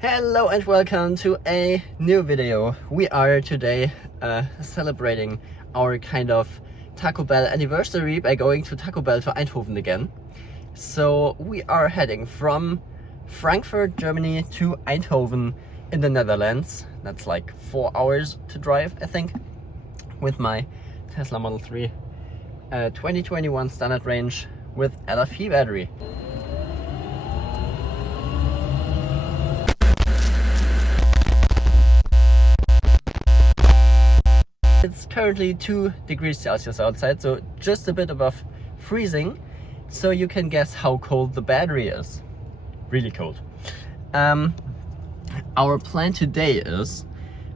Hello and welcome to a new video. We are today celebrating our kind of Taco Bell anniversary by going to Taco Bell to Eindhoven again. So we are heading from Frankfurt, Germany to Eindhoven in the Netherlands. That's like 4 hours to drive, I think, with my Tesla Model 3 2021 standard range with LFP battery. It's currently 2 degrees Celsius outside, so just a bit above freezing. So you can guess how cold the battery is. Really cold. Our plan today is,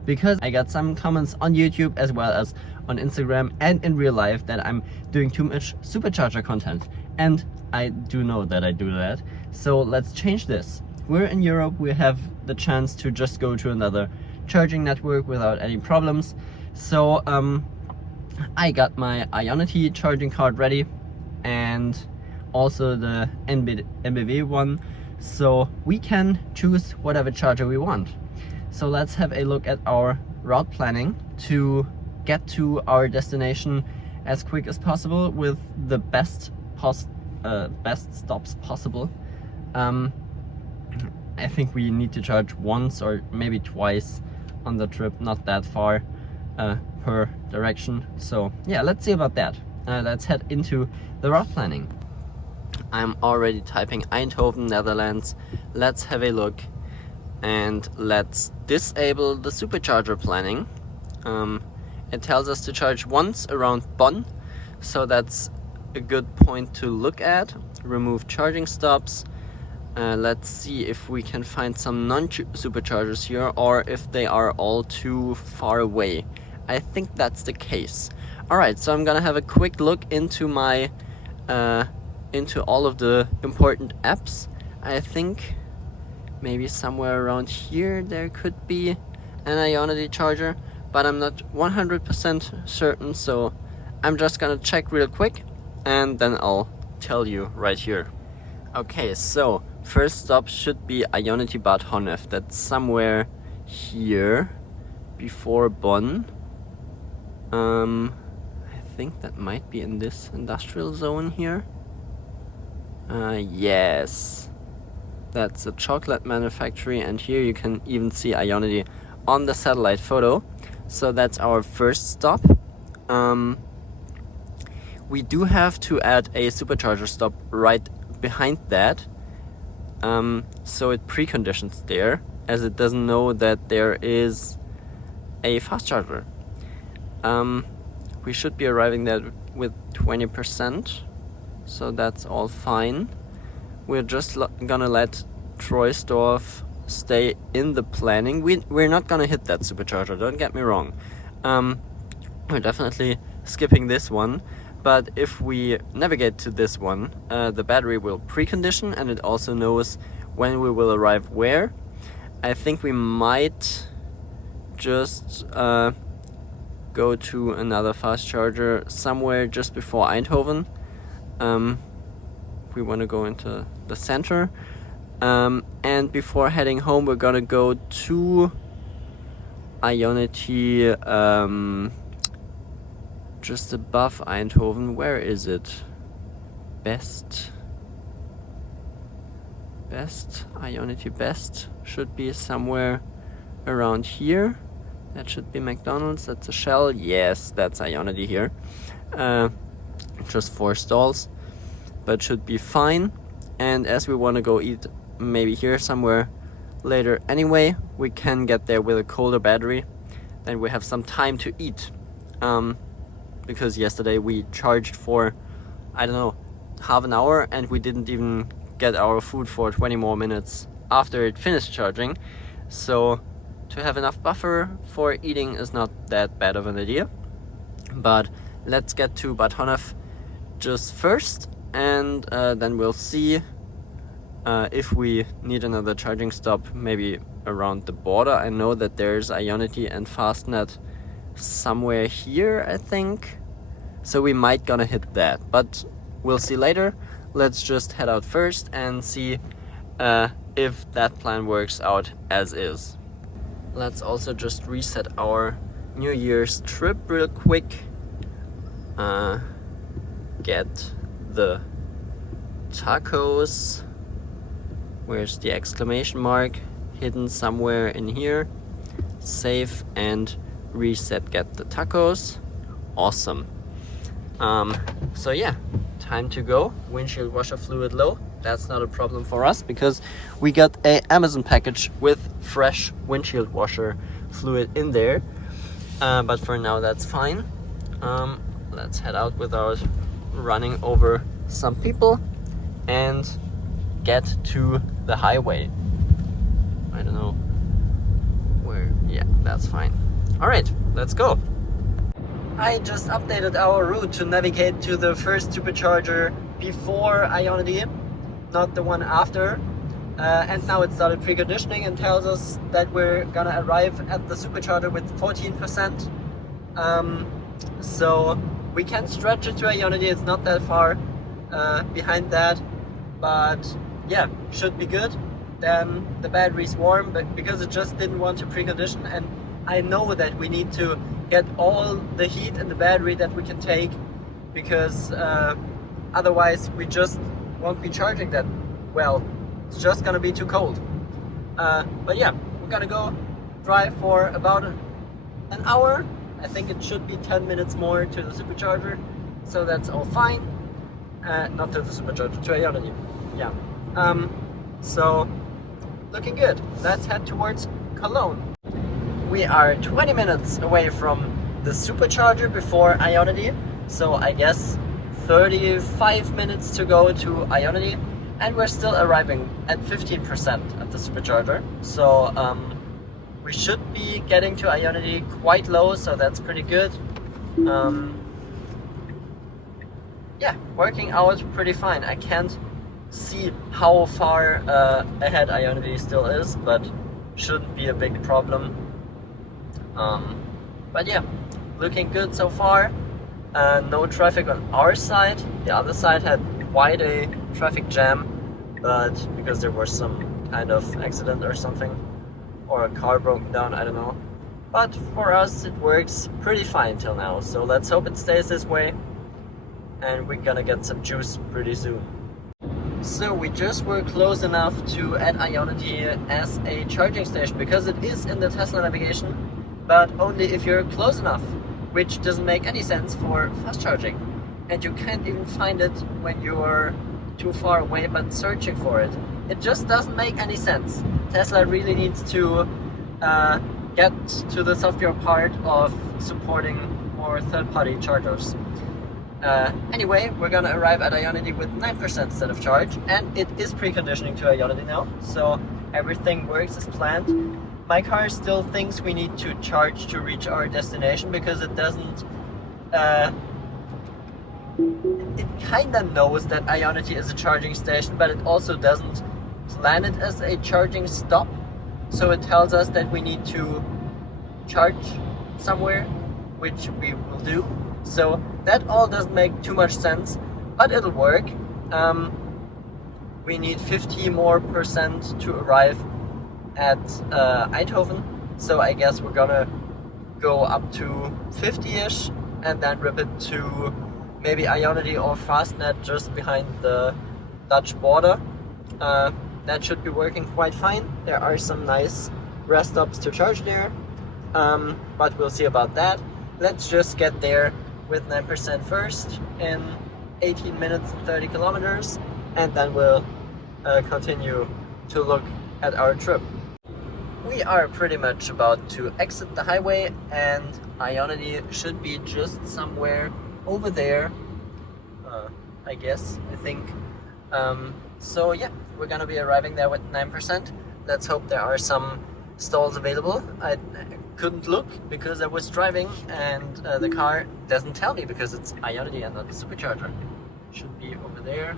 because I got some comments on YouTube as well as on Instagram and in real life that I'm doing too much supercharger content. And I do know that I do that. So let's change this. We're in Europe, we have the chance to just go to another charging network without any problems. So I got my IONITY charging card ready and also the NBW one, so we can choose whatever charger we want. So let's have a look at our route planning to get to our destination as quick as possible with the best stops possible. I think we need to charge once or maybe twice on the trip, not that far per direction. So yeah, let's see about that. Let's head into the route planning. I'm already typing Eindhoven, Netherlands. Let's have a look and let's disable the supercharger planning. It tells us to charge once around Bonn, so that's a good point to look at. Remove charging stops. Let's see if we can find some non-superchargers here or if they are all too far away. I think that's the case. Alright, so I'm gonna have a quick look into my into all of the important apps. I think maybe somewhere around here there could be an IONITY charger, but I'm not 100% certain, so I'm just gonna check real quick and then I'll tell you right here. Okay, so first stop should be IONITY Bad Honnef. That's somewhere here before Bonn. I think that might be in this industrial zone here. Yes, that's a chocolate manufactory, and here you can even see IONITY on the satellite photo. So that's our first stop. We do have to add a supercharger stop right behind that. So it preconditions there, as it doesn't know that there is a fast charger. We should be arriving there with 20%, so that's all fine. We're just gonna let Troisdorf stay in the planning. We're not gonna hit that supercharger, don't get me wrong. We're definitely skipping this one, but if we navigate to this one, the battery will precondition and it also knows when we will arrive where. I think we might just go to another fast charger somewhere just before Eindhoven. We want to go into the center, and before heading home we're gonna go to IONITY just above Eindhoven. Where is it? Best IONITY Best should be somewhere around here. That should be McDonald's. That's a Shell. Yes, that's IONITY here. Just 4 stalls, but should be fine. And as we want to go eat maybe here somewhere later anyway, we can get there with a colder battery. Then we have some time to eat. Because yesterday we charged for, I don't know, half an hour, and we didn't even get our food for 20 more minutes after it finished charging. So to have enough buffer for eating is not that bad of an idea. But let's get to Bad Honnef just first, and then we'll see if we need another charging stop maybe around the border. I know that there's IONITY and Fastnet somewhere here, I think, so we might gonna hit that, but we'll see later. Let's just head out first and see if that plan works out as is. Let's also just reset our New Year's trip real quick. Get the tacos. Where's the exclamation mark? Hidden somewhere in here. Save and reset, get the tacos. Awesome. So yeah, time to go. Windshield washer fluid low. That's not a problem for us because we got a Amazon package with fresh windshield washer fluid in there. But for now that's fine. Let's head out without running over some people and get to the highway. I don't know where. Yeah, that's fine. All right, let's go. I just updated our route to navigate to the first supercharger before IONITY, not the one after. And now it started preconditioning and tells us that we're gonna arrive at the supercharger with 14%. So we can stretch it to IONITY, it's not that far behind that, but yeah, should be good. Then the battery's warm, but because it just didn't want to precondition, and I know that we need to get all the heat in the battery that we can take, because otherwise we just won't be charging that well. It's just gonna be too cold. But yeah, we're gonna go drive for about an hour. I think it should be 10 minutes more to the supercharger, so that's all fine. Not to the supercharger, to IONITY. Yeah. So looking good. Let's head towards Cologne. We are 20 minutes away from the supercharger before IONITY, so I guess 35 minutes to go to IONITY, and we're still arriving at 15% at the supercharger. So we should be getting to IONITY quite low, so that's pretty good. Yeah, working out pretty fine. I can't see how far ahead IONITY still is, but shouldn't be a big problem. But yeah, looking good so far. No traffic on our side. The other side had quite a traffic jam, but because there was some kind of accident or something, or a car broke down, I don't know. But for us it works pretty fine till now, so let's hope it stays this way, and we're gonna get some juice pretty soon. So we just were close enough to add IONITY as a charging station, because it is in the Tesla navigation, but only if you're close enough, which doesn't make any sense for fast charging. And you can't even find it when you're too far away but searching for it. It just doesn't make any sense. Tesla really needs to get to the software part of supporting more third-party chargers. Anyway, we're gonna arrive at IONITY with 9% state of charge, and it is preconditioning to IONITY now, so everything works as planned. My car still thinks we need to charge to reach our destination, because it doesn't... it kinda knows that IONITY is a charging station, but it also doesn't plan it as a charging stop. So it tells us that we need to charge somewhere, which we will do. So that all doesn't make too much sense, but it'll work. We need 50% more to arrive at Eindhoven, so I guess we're gonna go up to 50-ish and then rip it to maybe IONITY or Fastnet just behind the Dutch border. That should be working quite fine. There are some nice rest stops to charge there, but we'll see about that. Let's just get there with 9% first in 18 minutes and 30 kilometers, and then we'll continue to look at our trip. We are pretty much about to exit the highway, and IONITY should be just somewhere over there, I guess, I think. So yeah, we're gonna be arriving there with 9%. Let's hope there are some stalls available. I couldn't look because I was driving, and the car doesn't tell me because it's IONITY and not the supercharger. Should be over there,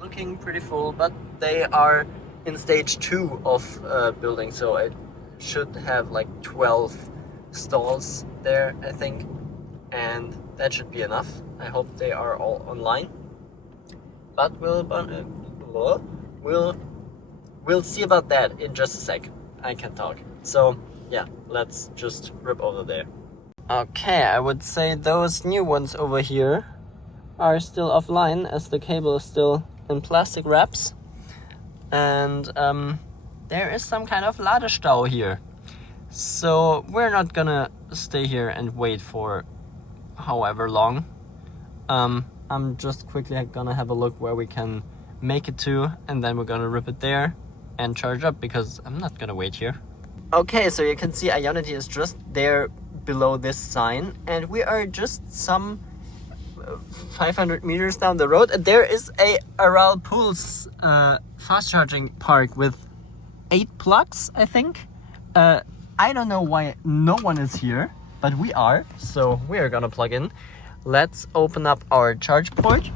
looking pretty full, but they are in stage 2 of building, so I should have like 12 stalls there, I think, and that should be enough. I hope they are all online, but we'll we'll see about that in just a sec. I can talk. So yeah, let's just rip over there. Okay, I would say those new ones over here are still offline as the cable is still in plastic wraps. And there is some kind of Ladestau here. So we're not gonna stay here and wait for however long. I'm just quickly gonna have a look where we can make it to, and then we're gonna rip it there and charge up because I'm not gonna wait here. Okay, so you can see IONITY is just there below this sign, and we are just some 500 meters down the road, and there is a Aral Pools fast charging park with 8 plugs, I think. I don't know why no one is here, but we are, so we are gonna plug in. Let's open up our charge port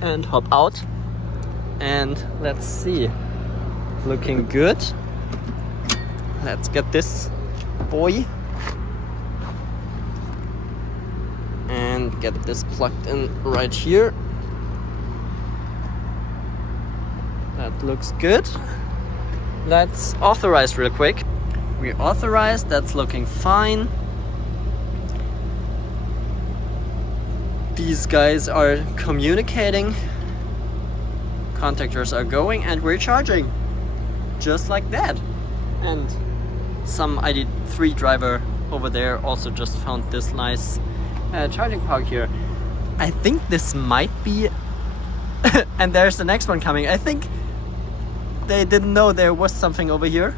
and hop out, and let's see. Looking good. Let's get this boy and get this plugged in right here. That looks good. Let's authorize real quick. We authorized, that's looking fine. These guys are communicating. Contactors are going, and we're charging. Just like that. And some ID3 driver over there also just found this nice charging park here. I think this might be and there's the next one coming. I think they didn't know there was something over here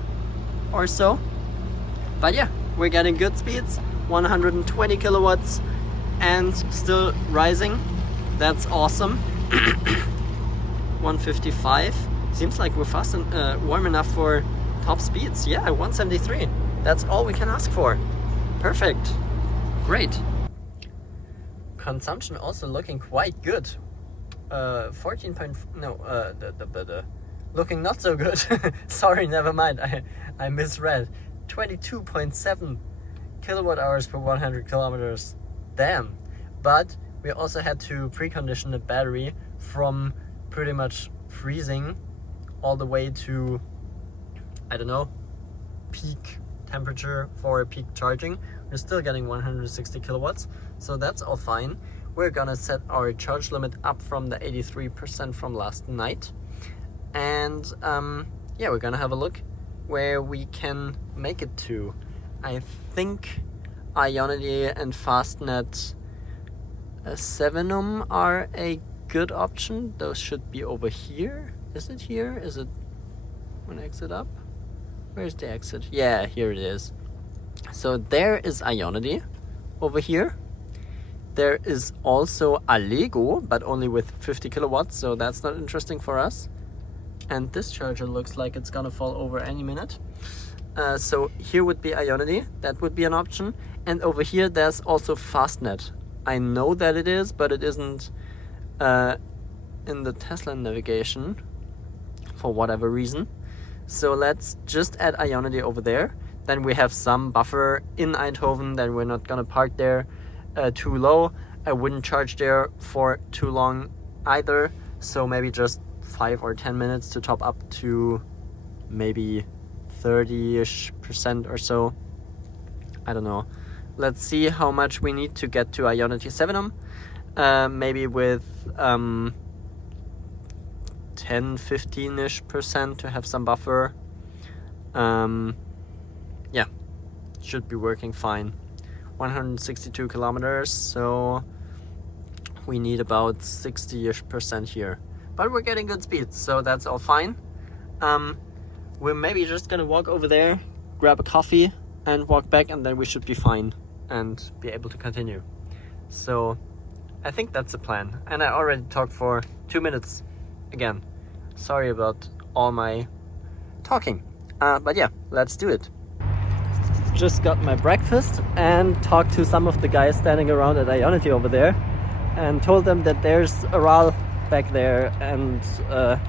or so. But yeah, we're getting good speeds, 120 kilowatts and still rising. That's awesome. 155. Seems like we're fast and warm enough for top speeds. Yeah, 173. That's all we can ask for. Perfect. Great. Consumption also looking quite good. 14 point... No, looking not so good. Sorry, never mind. I misread. 22.7 kilowatt hours per 100 kilometers. Damn. But we also had to precondition the battery from pretty much freezing all the way to, I don't know, peak temperature for peak charging. We're still getting 160 kilowatts, so that's all fine. We're gonna set our charge limit up from the 83% from last night. And yeah, we're gonna have a look where we can make it to. I think IONITY and Fastnet 7 are a good option. Those should be over here. Is it here? Is it when I exit up? Where's the exit? Yeah, here it is. So there is IONITY over here. There is also Allego, but only with 50 kilowatts, so that's not interesting for us. And this charger looks like it's gonna fall over any minute. So here would be IONITY, that would be an option. And over here there's also Fastnet. I know that it is, but it isn't in the Tesla navigation for whatever reason. So let's just add IONITY over there. Then we have some buffer in Eindhoven, then we're not gonna park there too low. I wouldn't charge there for too long either. So maybe just 5 or 10 minutes to top up to maybe 30-ish% or so. I don't know. Let's see how much we need to get to IONITY 7. Maybe with 10-15-ish% to have some buffer. Yeah, should be working fine. 162 kilometers, so we need about 60-ish% here. But we're getting good speeds, so that's all fine. We're maybe just gonna walk over there, grab a coffee, and walk back, and then we should be fine and be able to continue. So I think that's the plan. And I already talked for 2 minutes again. Sorry about all my talking. But yeah, let's do it. Just got my breakfast and talked to some of the guys standing around at IONITY over there and told them that there's Aral back there and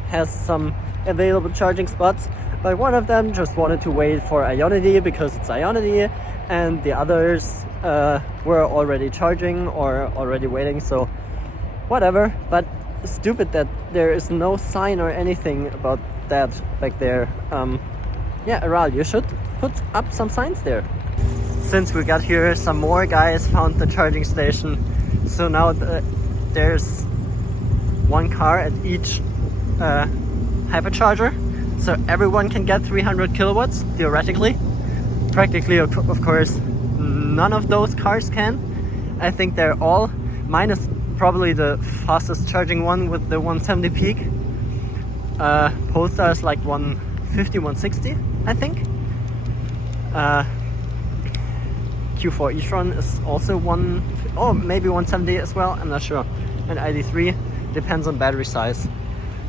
has some available charging spots, but one of them just wanted to wait for IONITY because it's IONITY, and the others were already charging or already waiting, so whatever. But stupid that there is no sign or anything about that back there. Yeah, Aral, you should put up some signs there. Since we got here, some more guys found the charging station. So now there's one car at each hypercharger. So everyone can get 300 kilowatts, theoretically. Practically, of course, none of those cars can. I think they're all, minus probably the fastest charging one with the 170 peak. Polestar is like 150, 160, I think. Q4 e-tron is also maybe 170 as well, I'm not sure. And ID3 depends on battery size.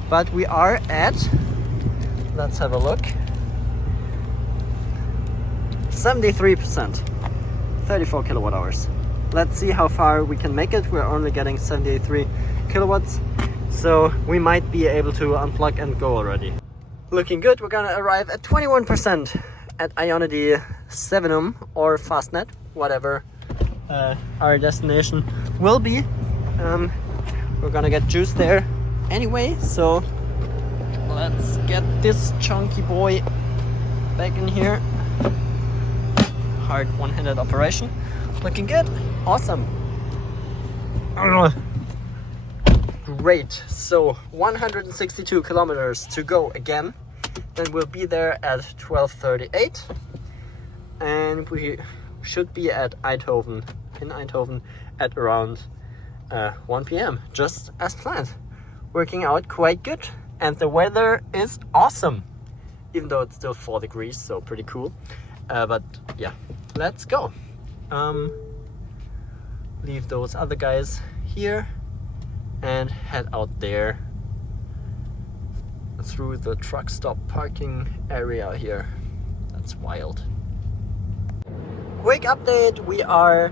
But we are at, let's have a look, 73%, 34 kilowatt hours. Let's see how far we can make it. We're only getting 73 kilowatts, so we might be able to unplug and go already. Looking good. We're gonna arrive at 21% at IONITY 7 or Fastnet, whatever our destination will be. We're gonna get juice there anyway, so let's get this chunky boy back in here. Hard one-handed operation. Looking good. Awesome. Great. So 162 kilometers to go again. Then we'll be there at 12:38. And we should be at Eindhoven, at around 1 p.m. just as planned. Working out quite good. And the weather is awesome. Even though it's still 4 degrees, so pretty cool. But yeah, let's go. Leave those other guys here and head out there through the truck stop parking area here. That's wild. Quick update, we are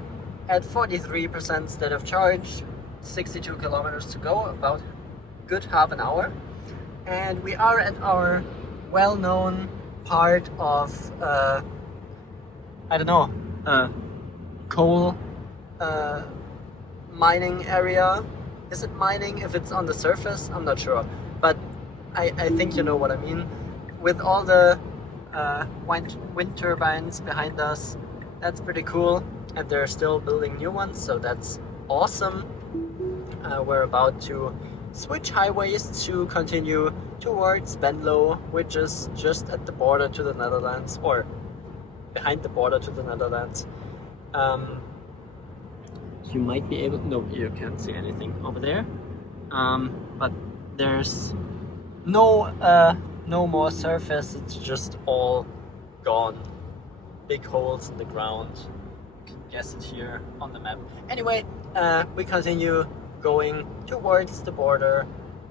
at 43% state of charge, 62 kilometers to go, about good half an hour. And we are at our well-known part of coal mining area. Is it mining if it's on the surface? I'm not sure, but I think you know what I mean. With all the wind turbines behind us, that's pretty cool, and they're still building new ones, so that's awesome. We're about to switch highways to continue towards Venlo, which is just at the border to the Netherlands, or behind the border to the Netherlands. You might be able, no, you can't see anything over there, but there's no more surface, it's just all gone. Big holes in the ground, you can guess it here on the map. Anyway, we continue going towards the border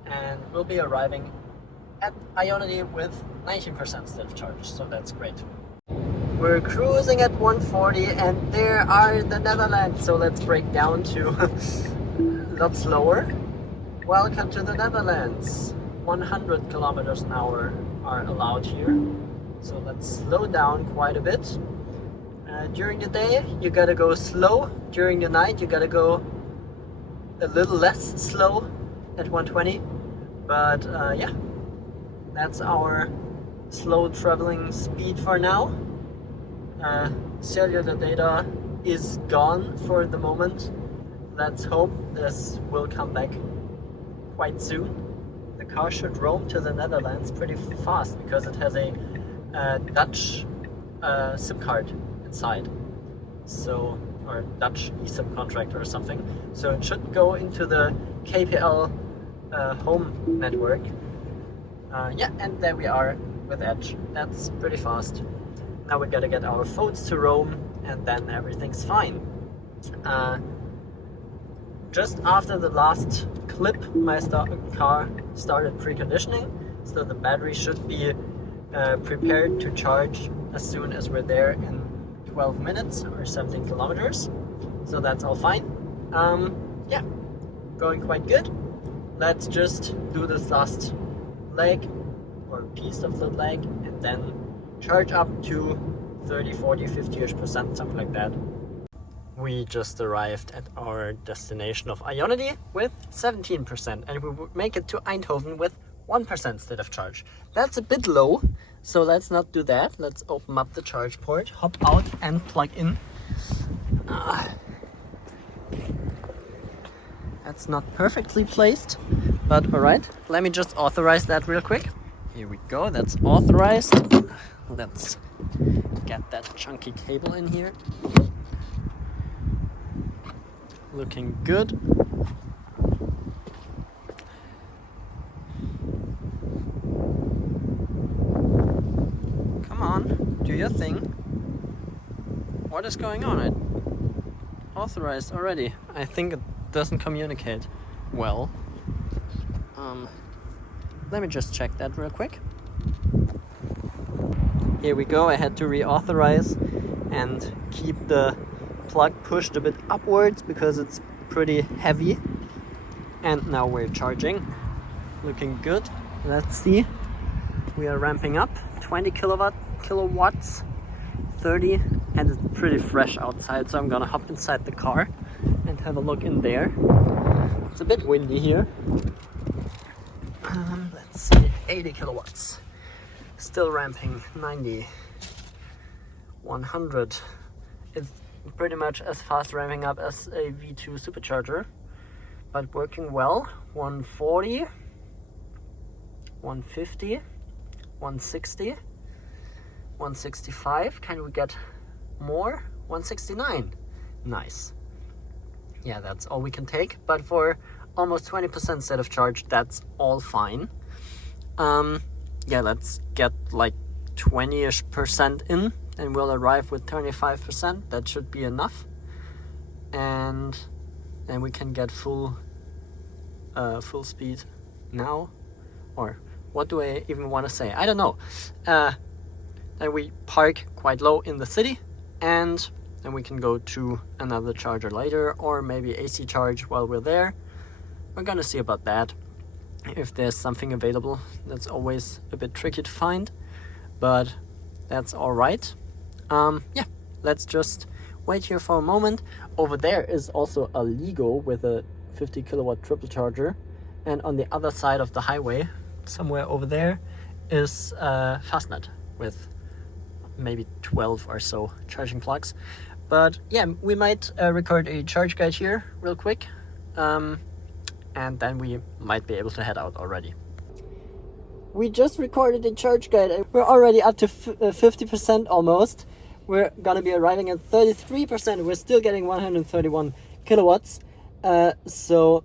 and we'll be arriving at IONITY with 19% state of charge, so that's great. We're cruising at 140 and there are the Netherlands, so let's break down to a lot slower. Welcome to the Netherlands. 100 kilometers an hour are allowed here, so let's slow down quite a bit. During the day you gotta go slow, during the night you gotta go a little less slow at 120, but yeah, that's our slow traveling speed for now. Cellular data is gone for the moment. Let's hope this will come back quite soon. The car should roam to the Netherlands pretty fast because it has a Dutch SIM card inside, so, or Dutch eSIM contract or something, so it should go into the KPL home network. Yeah, and there we are with Edge. That's pretty fast. Now we gotta get our phones to roam and then everything's fine. Just after the last clip, my car started preconditioning, so the battery should be prepared to charge as soon as we're there in 12 minutes or 17 kilometers. So that's all fine. Yeah, going quite good. Let's just do this last leg or piece of the leg and then charge up to 30, 40, 50-ish%, something like that. We just arrived at our destination of IONITY with 17% and we will make it to Eindhoven with 1% state of charge. That's a bit low, so let's not do that. Let's open up the charge port, hop out and plug in. That's not perfectly placed, but alright. Let me just authorize that real quick. Here we go, that's authorized. Let's get that chunky cable in here. Looking good. Come on, do your thing. What is going on? I authorized already. I think it doesn't communicate well. Let me just check that real quick. Here we go. I had to reauthorize and keep the plug pushed a bit upwards because it's pretty heavy. And now we're charging. Looking good. Let's see. We are ramping up. 20 kilowatts, 30, and it's pretty fresh outside, so I'm gonna hop inside the car and have a look in there. It's a bit windy here. Let's see, 80 kilowatts. Still ramping, 90, 100. It's pretty much as fast ramping up as a V2 supercharger, but working well. 140, 150, 160, 165. Can we get more? 169. Nice. Yeah, that's all we can take, but for almost 20% state of charge, that's all fine. Yeah, let's get like 20-ish% in, and we'll arrive with 25%. That should be enough, and then we can get full speed now. Or what do I even want to say? I don't know. Then we park quite low in the city, and then we can go to another charger later, or maybe AC charge while we're there. We're gonna see about that. If there's something available, that's always a bit tricky to find, but that's all right. Yeah, let's just wait here for a moment. Over there is also a Lego with a 50 kilowatt triple charger, and on the other side of the highway, somewhere over there, is Fastnet with maybe 12 or so charging plugs. But yeah, we might record a charge guide here real quick, and then we might be able to head out already. We just recorded a charge guide. We're already up to 50% almost. We're gonna be arriving at 33%. We're still getting 131 kilowatts. So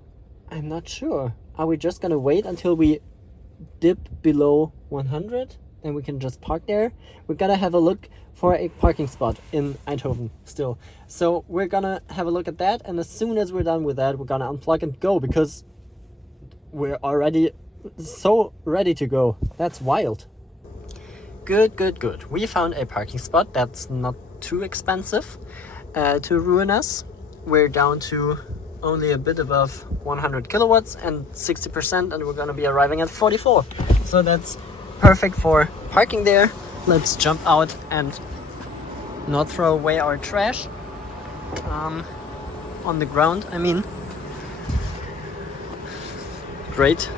I'm not sure. Are we just gonna wait until we dip below 100? And we can just park there. We're gonna have a look for a parking spot in Eindhoven still. So we're gonna have a look at that, and as soon as we're done with that, we're gonna unplug and go, because we're already so ready to go. That's wild. Good. We found a parking spot that's not too expensive to ruin us. We're down to only a bit above 100 kilowatts and 60%, and we're gonna be arriving at 44. So that's perfect for parking there. Let's jump out and not throw away our trash on the ground. I mean, great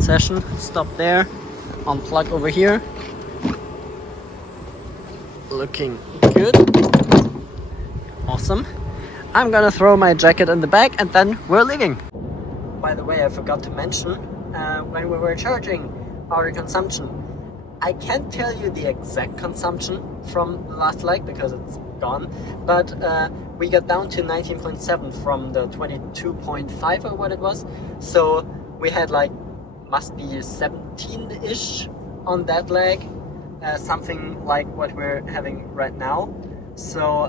session. Stop there, unplug over here. Looking good. Awesome. I'm gonna throw my jacket in the bag and then we're leaving. By the way, I forgot to mention when we were charging, our consumption. I can't tell you the exact consumption from the last leg because it's gone, but we got down to 19.7 from the 22.5 or what it was. So we had like, must be 17-ish on that leg, something like what we're having right now. So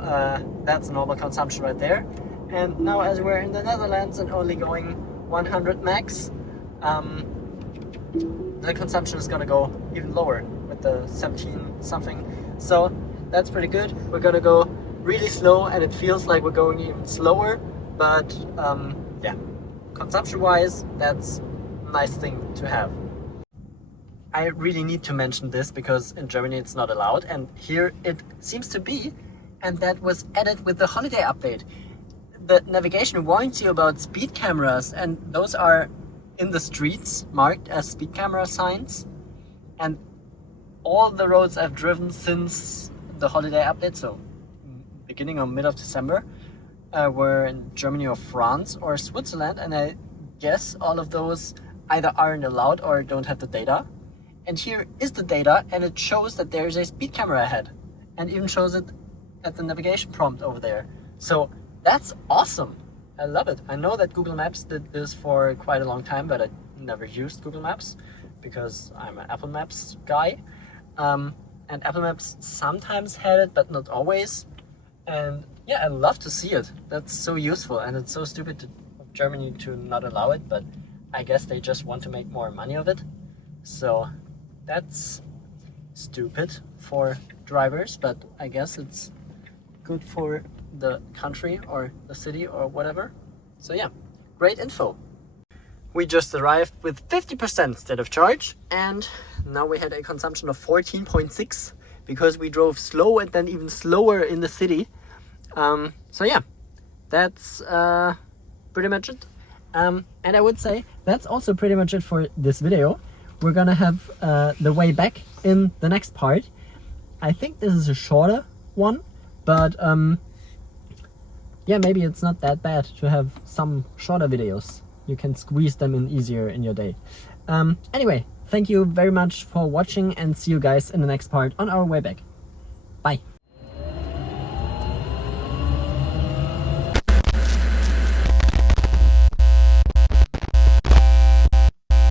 that's normal consumption right there. And now as we're in the Netherlands and only going 100 max, the consumption is gonna go even lower with the 17 something. So that's pretty good. We're gonna go really slow, and it feels like we're going even slower, but yeah, consumption wise, that's a nice thing to have. I really need to mention this because in Germany it's not allowed, and here it seems to be, and that was added with the holiday update. The navigation warns you about speed cameras, and those are in the streets marked as speed camera signs, and all the roads I've driven since the holiday update, so beginning or mid of December, were in Germany or France or Switzerland, and I guess all of those either aren't allowed or don't have the data. And here is the data, and it shows that there's a speed camera ahead, and even shows it at the navigation prompt over there. So that's awesome. I love it. I know that Google Maps did this for quite a long time, but I never used Google Maps because I'm an Apple Maps guy. And Apple Maps sometimes had it, but not always. And yeah, I love to see it. That's so useful, and it's so stupid of Germany to not allow it, but I guess they just want to make more money of it. So that's stupid for drivers, but I guess it's good for the country or the city or whatever. So yeah, great info. We just arrived with 50% state of charge, and now we had a consumption of 14.6 because we drove slow and then even slower in the city. So yeah, that's pretty much it. And I would say that's also pretty much it for this video. We're gonna have the way back in the next part. I think this is a shorter one, but yeah, maybe it's not that bad to have some shorter videos. You can squeeze them in easier in your day. Anyway, thank you very much for watching, and see you guys in the next part on our way back. Bye.